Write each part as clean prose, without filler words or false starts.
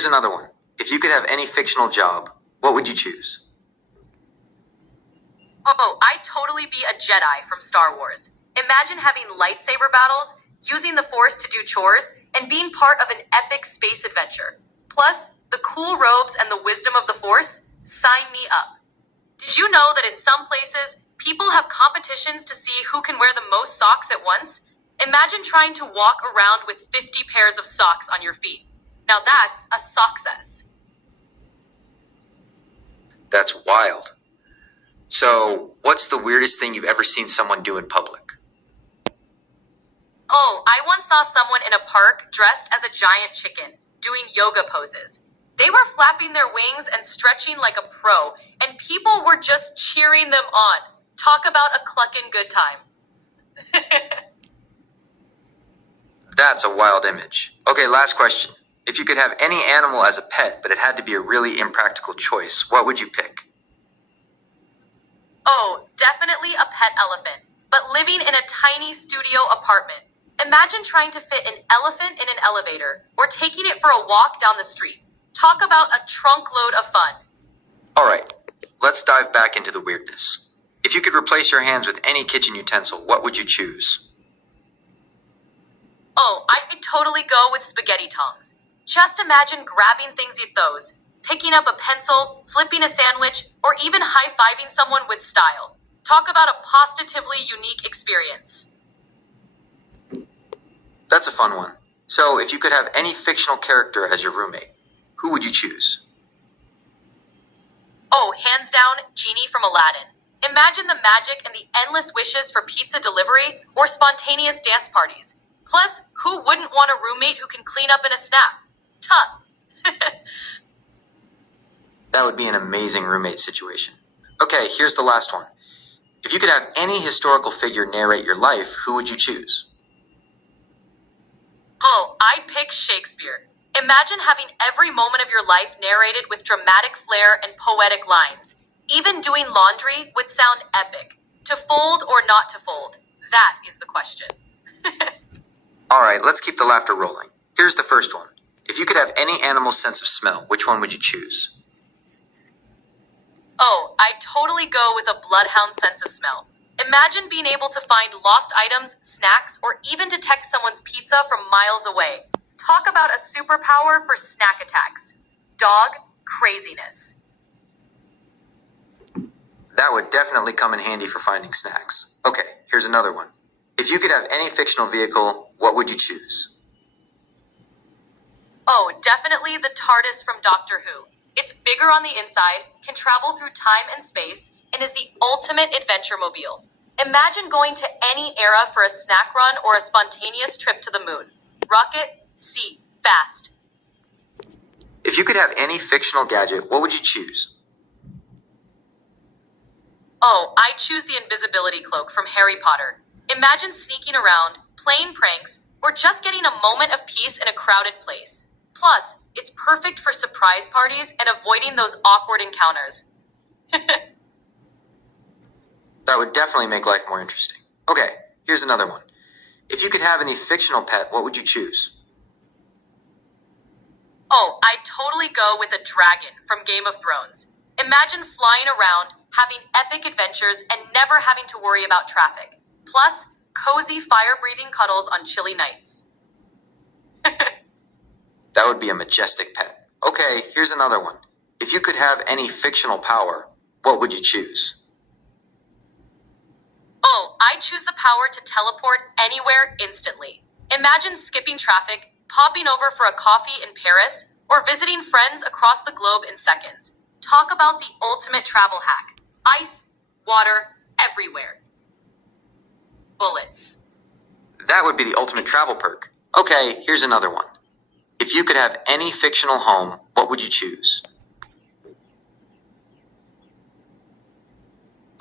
here's another one. If you could have any fictional job, what would you choose? Oh, I'd totally be a Jedi from Star Wars. Imagine having lightsaber battles, using the Force to do chores, and being part of an epic space adventure. Plus, the cool robes and the wisdom of the Force, sign me up. Did you know that in some places, people have competitions to see who can wear the most socks at once? Imagine trying to walk around with 50 pairs of socks on your feet. Now that's a sockcess. That's wild. So, what's the weirdest thing you've ever seen someone do in public? Oh, I once saw someone in a park dressed as a giant chicken, doing yoga poses. They were flapping their wings and stretching like a pro, and people were just cheering them on. Talk about a clucking good time. That's a wild image. Okay, last question. If you could have any animal as a pet, but it had to be a really impractical choice, what would you pick? Oh, definitely a pet elephant, but living in a tiny studio apartment. Imagine trying to fit an elephant in an elevator, or taking it for a walk down the street. Talk about a trunk load of fun. Alright, let's dive back into the weirdness. If you could replace your hands with any kitchen utensil, what would you choose? Oh, I'd totally go with spaghetti tongs. Just imagine grabbing things with those, picking up a pencil, flipping a sandwich, or even high-fiving someone with style. Talk about a positively unique experience. That's a fun one. So, if you could have any fictional character as your roommate, who would you choose? Oh, hands down, Genie from Aladdin. Imagine the magic and the endless wishes for pizza delivery or spontaneous dance parties. Plus, who wouldn't want a roommate who can clean up in a snap? Tuh. That would be an amazing roommate situation. Okay, here's the last one. If you could have any historical figure narrate your life, who would you choose? Oh, I'd pick Shakespeare. Imagine having every moment of your life narrated with dramatic flair and poetic lines. Even doing laundry would sound epic. To fold or not to fold? That is the question. Alright, let's keep the laughter rolling. Here's the first one. If you could have any animal's sense of smell, which one would you choose? Oh, I'd totally go with a bloodhound sense of smell. Imagine being able to find lost items, snacks, or even detect someone's pizza from miles away. Talk about a superpower for snack attacks. Dog craziness. That would definitely come in handy for finding snacks. Okay, here's another one. If you could have any fictional vehicle, what would you choose? Oh, definitely the TARDIS from Doctor Who. It's bigger on the inside, can travel through time and space, and is the ultimate adventure mobile. Imagine going to any era for a snack run or a spontaneous trip to the moon. Rocket, seat, fast. If you could have any fictional gadget, what would you choose? Oh, I'd choose the invisibility cloak from Harry Potter. Imagine sneaking around, playing pranks, or just getting a moment of peace in a crowded place. Plus, it's perfect for surprise parties and avoiding those awkward encounters. That would definitely make life more interesting. Okay, here's another one. If you could have any fictional pet, what would you choose? Oh, I'd totally go with a dragon from Game of Thrones. Imagine flying around, having epic adventures, and never having to worry about traffic. Plus, cozy fire-breathing cuddles on chilly nights. That would be a majestic pet. Okay, here's another one. If you could have any fictional power, what would you choose? Oh, I'd choose the power to teleport anywhere instantly. Imagine skipping traffic, popping over for a coffee in Paris, or visiting friends across the globe in seconds. Talk about the ultimate travel hack. Ice, water, everywhere. Bullets. That would be the ultimate travel perk. Okay, here's another one. If you could have any fictional home, what would you choose?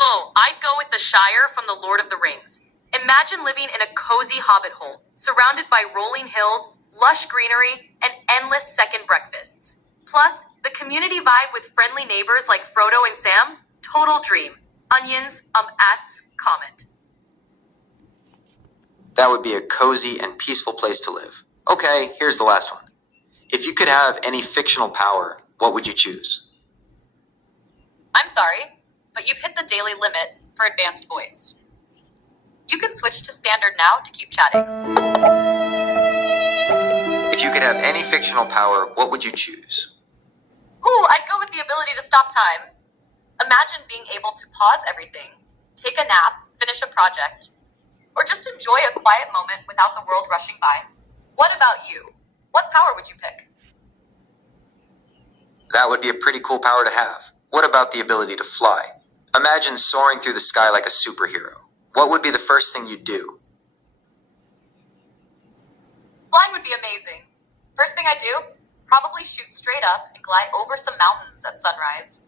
Oh, I'd go with the Shire from the Lord of the Rings. Imagine living in a cozy hobbit hole, surrounded by rolling hills, lush greenery, and endless second breakfasts. Plus, the community vibe with friendly neighbors like Frodo and Sam, total dream. Onions, comment. That would be a cozy and peaceful place to live. Okay, here's the last one. If you could have any fictional power, what would you choose? I'm sorry, but you've hit the daily limit for advanced voice. You can switch to standard now to keep chatting. If you could have any fictional power, what would you choose? Ooh, I'd go with the ability to stop time. Imagine being able to pause everything, take a nap, finish a project, or just enjoy a quiet moment without the world rushing by. What about you? What power would you pick? That would be a pretty cool power to have. What about the ability to fly? Imagine soaring through the sky like a superhero. What would be the first thing you'd do? Flying would be amazing. First thing I do, probably shoot straight up and glide over some mountains at sunrise.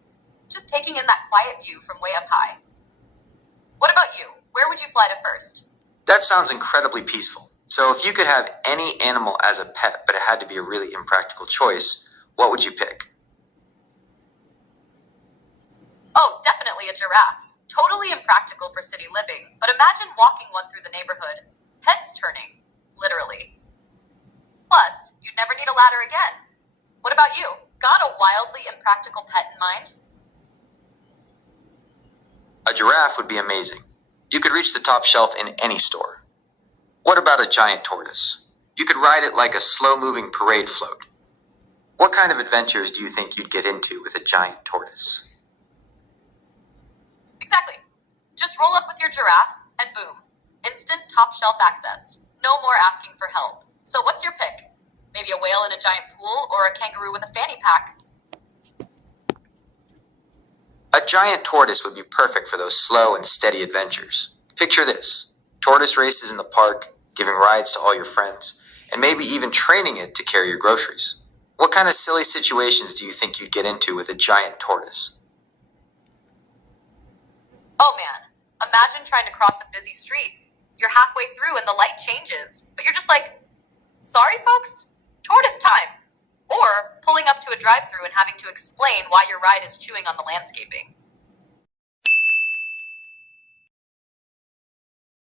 Just taking in that quiet view from way up high. What about you? Where would you fly to first? That sounds incredibly peaceful. So if you could have any animal as a pet, but it had to be a really impractical choice, what would you pick? Oh, definitely a giraffe. Totally impractical for city living, but imagine walking one through the neighborhood. Heads turning, literally. Plus, you'd never need a ladder again. What about you? Got a wildly impractical pet in mind? A giraffe would be amazing. You could reach the top shelf in any store. What about a giant tortoise? You could ride it like a slow-moving parade float. What kind of adventures do you think you'd get into with a giant tortoise? Exactly. Just roll up with your giraffe, and boom. Instant top shelf access. No more asking for help. So what's your pick? Maybe a whale in a giant pool, or a kangaroo with a fanny pack? A giant tortoise would be perfect for those slow and steady adventures. Picture this: tortoise races in the park, giving rides to all your friends, and maybe even training it to carry your groceries. What kind of silly situations do you think you'd get into with a giant tortoise? Oh man, imagine trying to cross a busy street. You're halfway through and the light changes, but you're just like, sorry folks, tortoise time. Or pulling up to a drive-thru and having to explain why your ride is chewing on the landscaping.